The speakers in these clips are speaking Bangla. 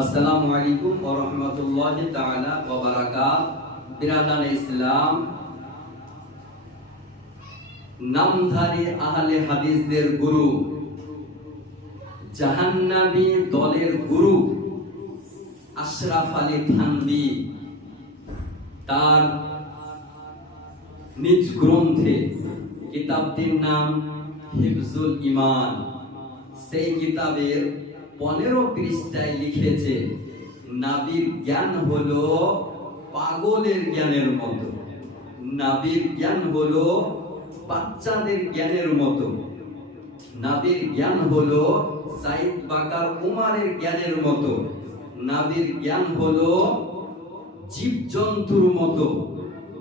আসসালামু আলাইকুম ওয়া রাহমাতুল্লাহি তাআলা ওয়া বারাকাতুহু। বিরাদানে ইসলাম, নামধারী আহলে হাদিসদের গুরু, জাহান্নামী দলের গুরু আশরাফ আলী থানভী তার নিজ গ্রন্থে, কিতাবটির নাম হিফজুল ঈমান, সেই কিতাবের 15 পৃষ্ঠায় লিখেছে, নবীর জ্ঞান হলো পাগলের জ্ঞানের মতো, নবীর জ্ঞান হলো বাচ্চাদের জ্ঞানের মতো, নবীর জ্ঞান হলো সাইদ বাকার উমারের জ্ঞানের মতো, নবীর জ্ঞান হলো জীবজন্তুর মতো।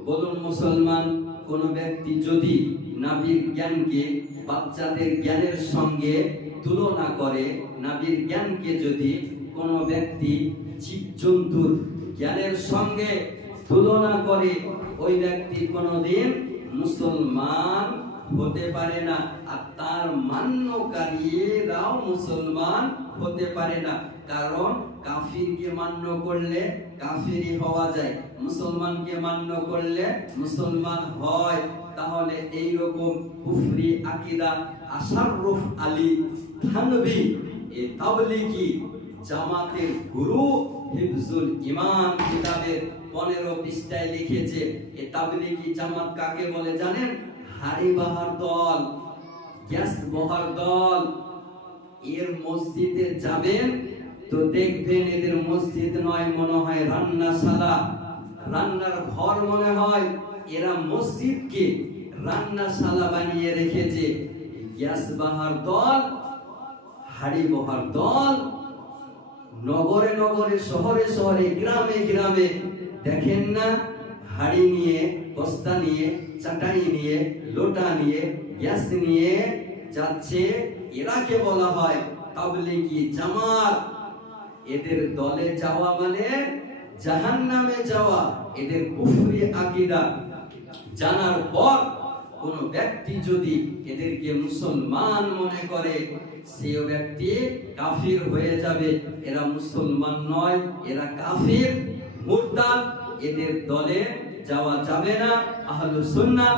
বলুন মুসলমান, কোন ব্যক্তি যদি নবীর জ্ঞানকে বাচ্চাদের জ্ঞানের সঙ্গে তুলনা করে, নবীর জ্ঞানকে যদি কোনো ব্যক্তি জীবজন্তুর জ্ঞানের সঙ্গে তুলনা করে, ওই ব্যক্তি কোনোদিন মুসলমান হতে পারে না, আর তার মান্যকারীরাও মুসলমান হতে পারে না। কারণ কাফিরকে মান্য করলে কাফিরই হওয়া যায়, মুসলমানকে মান্য করলে মুসলমান হয়। তাহলে এই রকম কুফরি আকীদা আশরাফ আলী থানভী এই তাবলীগী জামাতের গুরু হিফজুল ঈমান কিতাবের 15 পৃষ্ঠায় লিখেছে। এই তাবলীগী জামাত কাকে বলে জানেন? হাড়ি বাহার দল, গ্যাস বহার দল। এর মসজিদে যাবেন তো দেখবেন এদের মসজিদ নয়, মনে হয় রান্নাশালা, রান্নার ঘর মনে হয়। এরা মসজিদকে রান্নাশালা বানিয়ে রেখেছে। গ্যাস বাহার দল, হাড়ি বহার দল, নগরে নগরে, শহরে শহরে, গ্রামে গ্রামে দেখেন না, হাড়ি নিয়ে, বস্তা নিয়ে, চাটাই নিয়ে, লোটা নিয়ে, গ্যাস নিয়ে যাচ্ছে। এরাকে বলা হয় তাবলীগী জামাত। এদের দলে যাওয়া মানে জাহান্নামে যাওয়া। এদের কুফরি আকীদা জানার পর কোন ব্যক্তি যদি এদেরকে মুসলমান মনে করে, সেই ব্যক্তি কাফির হয়ে যাবে। এরা মুসলমান নয়, এরা কাফির, মুরতাদ। এদের দলে যাওয়া যাবে না। আহলুস সুন্নাহ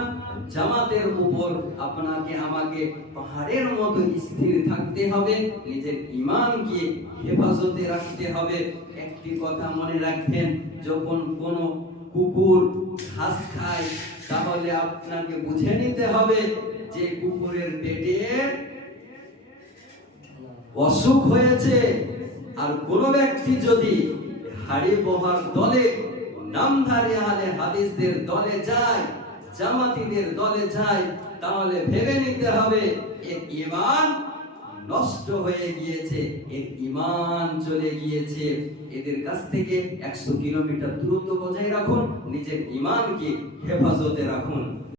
জামাতের উপর আপনাকে আমাকে পাহাড়ের মতো স্থির থাকতে হবে, নিজের ঈমানকে হেফাজতে রাখতে হবে। একটি কথা মনে রাখবেন, যখন কোনো কুকুর ঘাস খায়, তাহলে আপনাকে বুঝে নিতে হবে যে কুকুরের পেটে অসুখ হয়েছে। আর কোন ব্যক্তি যদি হাড়ি বহার দলে, নামধারী আহলে হাদিসদের দলে যায়, জামাতীদের দলে যায়, তাহলে ভেবে নিতে হবে এর ঈমান নষ্ট হয়ে গিয়েছে, এর ঈমান চলে গিয়েছে। এদের কাছ থেকে 100 কিলোমিটার দূরত্ব বজায় রাখুন, নিজের ঈমানকে হেফাজতে রাখুন।